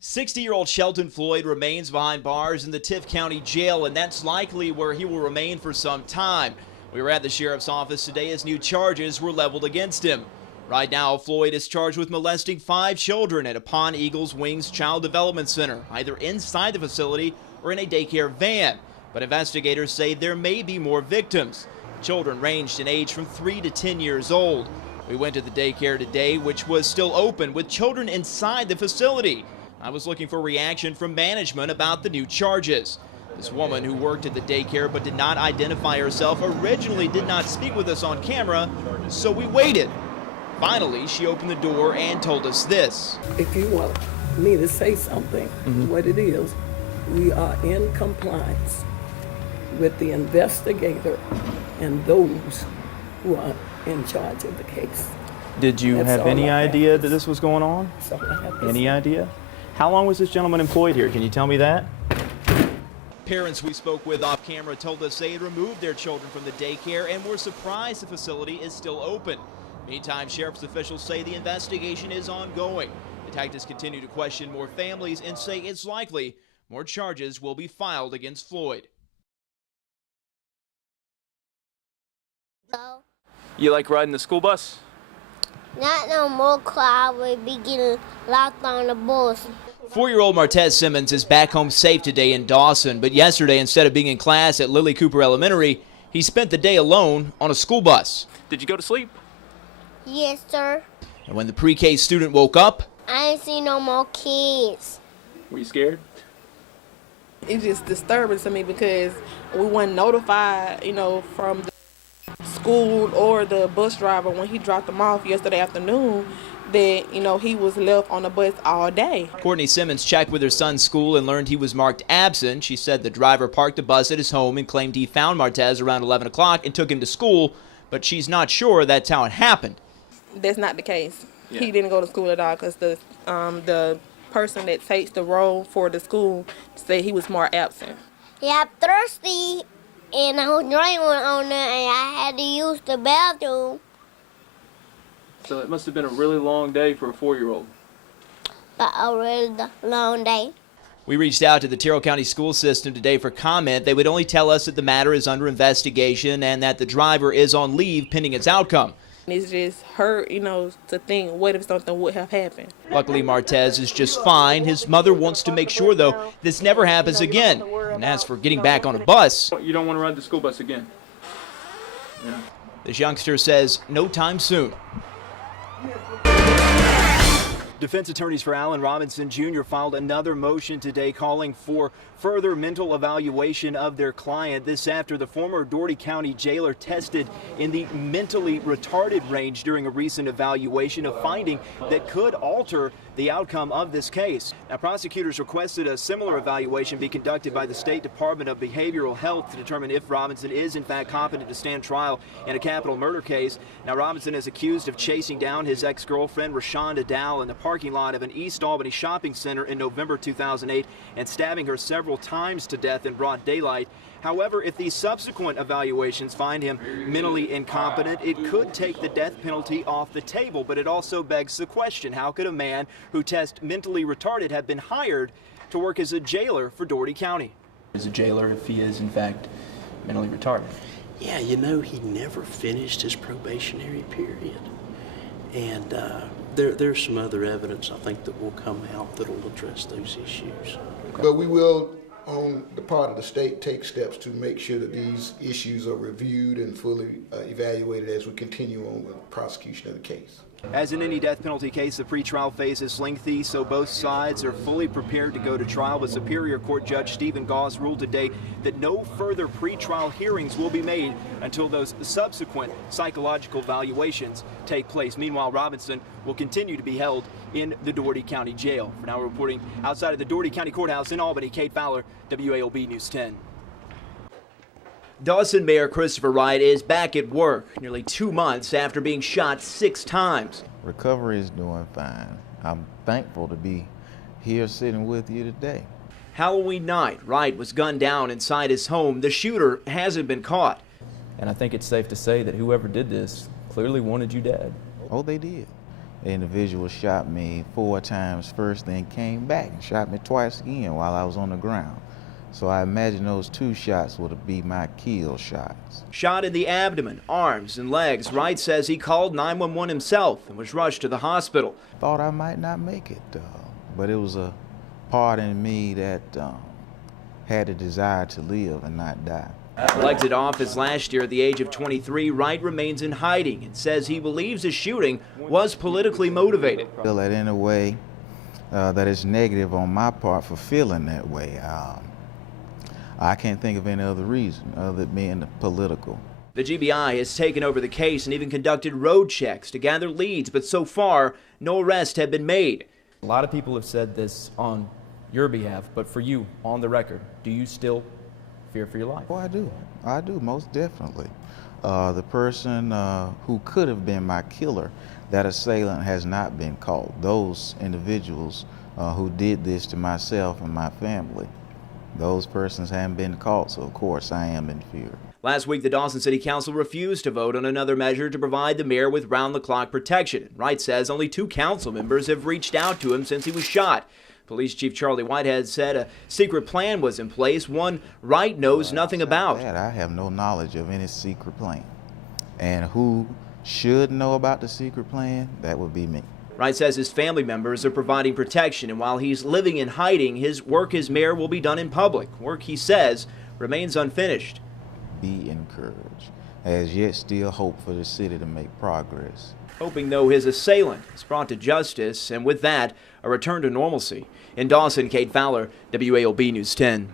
60-year-old Shelton Floyd remains behind bars in the Tift County Jail, and that's likely where he will remain for some time. We were at the sheriff's office today as new charges were leveled against him. Right now, Floyd is charged with molesting 5 children at a Pond Eagles Wings Child Development Center, either inside the facility or in a daycare van. But investigators say there may be more victims. Children ranged in age from 3 to 10 years old. We went to the daycare today, which was still open, with children inside the facility. I was looking for reaction from management about the new charges. This woman who worked at the daycare but did not identify herself originally did not speak with us on camera, so we waited. Finally, she opened the door and told us this. If you want me to say something, what it is, we are in compliance with the investigator and those who are in charge of the case. Did you have any idea that this was going on? Any idea? How long was this gentleman employed here? Can you tell me that? Parents we spoke with off camera told us they had removed their children from the daycare and were surprised the facility is still open. Meantime, sheriff's officials say the investigation is ongoing. Detectives continue to question more families and say it's likely more charges will be filed against Floyd. You like riding the school bus? Not no more, I would be getting locked on the bus. 4-year-old Martez Simmons is back home safe today in Dawson, but yesterday, instead of being in class at Lily Cooper Elementary, he spent the day alone on a school bus. Did you go to sleep? Yes, sir. And when the pre-K student woke up, I ain't seen no more kids. Were you scared? It's just disturbing to me because we weren't notified, from the school or the bus driver when he dropped them off yesterday afternoon that, he was left on the bus all day. Courtney Simmons checked with her son's school and learned he was marked absent. She said the driver parked the bus at his home and claimed he found Martez around 11 o'clock and took him to school, but she's not sure that's how it happened. That's not the case. Yeah. He didn't go to school at all because the person that takes the role for the school said he was more absent. Yeah, I'm thirsty, and I was drinking on there, and I had to use the bathroom. So it must have been a really long day for a 4-year-old. But a really long day. We reached out to the Terrell County school system today for comment. They would only tell us that the matter is under investigation and that the driver is on leave pending its outcome. It's just hurt, to think, what if something would have happened? Luckily, Martez is just fine. His mother wants to make sure, though, this never happens again. And as for getting back on a bus, You don't want to ride the school bus again? Yeah. this youngster says no time soon. Defense attorneys for Allen Robinson Jr. filed another motion today calling for further mental evaluation of their client. This after the former Dougherty County jailer tested in the mentally retarded range during a recent evaluation, a finding that could alter the outcome of this case. Now, prosecutors requested a similar evaluation be conducted by the State Department of Behavioral Health to determine if Robinson is in fact competent to stand trial in a capital murder case. Now, Robinson is accused of chasing down his ex-girlfriend Rashonda Dow in the parking lot of an East Albany shopping center in November 2008 and stabbing her several times to death in broad daylight. However, if these subsequent evaluations find him mentally incompetent, it could take the death penalty off the table. But it also begs the question, how could a man who tests mentally retarded have been hired to work as a jailer for Dougherty County? As a jailer, if he is in fact mentally retarded. Yeah, he never finished his probationary period. And there's some other evidence, I think, that will come out that will address those issues. But we will, on the part of the state, take steps to make sure that these issues are reviewed and fully evaluated as we continue on with the prosecution of the case. As in any death penalty case, the pretrial phase is lengthy, so both sides are fully prepared to go to trial. But Superior Court Judge Stephen Goss ruled today that no further pretrial hearings will be made until those subsequent psychological evaluations take place. Meanwhile, Robinson will continue to be held in the Dougherty County Jail. For now, we're reporting outside of the Dougherty County Courthouse in Albany, Cade Fowler, WALB News 10. Dawson Mayor Christopher Wright is back at work nearly 2 months after being shot 6 times. Recovery is doing fine. I'm thankful to be here sitting with you today. Halloween night, Wright was gunned down inside his home. The shooter hasn't been caught. And I think it's safe to say that whoever did this clearly wanted you dead. Oh, they did. individual shot me 4 times first, then came back and shot me twice again while I was on the ground. So I imagine those 2 shots would be my kill shots. Shot in the abdomen, arms, and legs, Wright says he called 911 himself and was rushed to the hospital. Thought I might not make it, but it was a part in me that had a desire to live and not die. Elected office last year at the age of 23, Wright remains in hiding and says he believes the shooting was politically motivated. I feel that in a way that is negative on my part for feeling that way. I can't think of any other reason other than being political. The GBI has taken over the case and even conducted road checks to gather leads, but so far, no arrests have been made. A lot of people have said this on your behalf, but for you, on the record, do you still fear for your life? Oh, I do, most definitely. The person who could have been my killer, that assailant, has not been caught. Those individuals who did this to myself and my family, those persons haven't been caught, so of course I am in fear. Last week, the Dawson City Council refused to vote on another measure to provide the mayor with round-the-clock protection. Wright says only 2 council members have reached out to him since he was shot. Police Chief Charlie Whitehead said a secret plan was in place, one Wright knows nothing about. I have no knowledge of any secret plan. And who should know about the secret plan? That would be me. Wright says his family members are providing protection, and while he's living in hiding, his work as mayor will be done in public. Work, he says, remains unfinished. Be encouraged. As yet still hope for the city to make progress. Hoping, though, his assailant is brought to justice, and with that, a return to normalcy. In Dawson, Cade Fowler, WALB News 10.